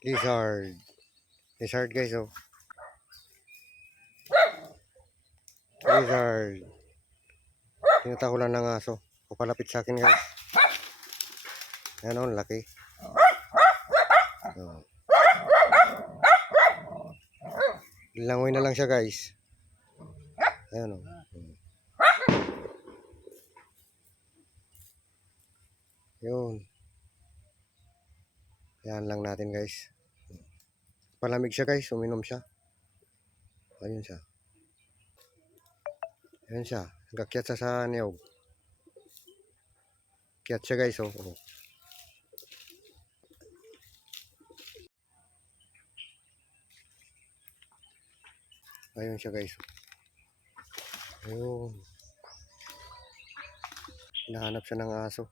Lizard. Lizard guys, oh. Lizard. Tinatahulan ng aso. Papalapit sa akin guys. Ayan oh, laki. Oh. Langoy na lang siya guys. Ayan oh. Yun. Ayan lang natin guys. Palamig siya guys, uminom siya. Ayun siya. Ayun siya. Nagkakyat siya sa niyog. Kyat siya guys, oh. Oh. Ayun siya guys. Ayun. Hinahanap siya ng aso.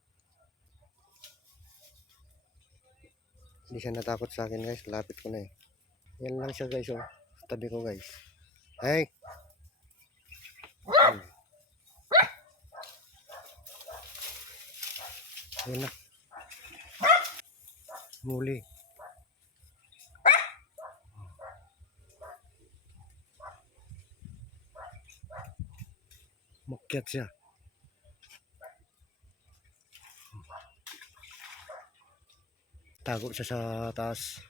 Hindi siya natakot sa akin guys. Lapit ko na eh. Yan lang siya guys, oh. Sa tabi ko guys. Hey! Ayun na. Muli. Makyat siya. Tago siya sa taas.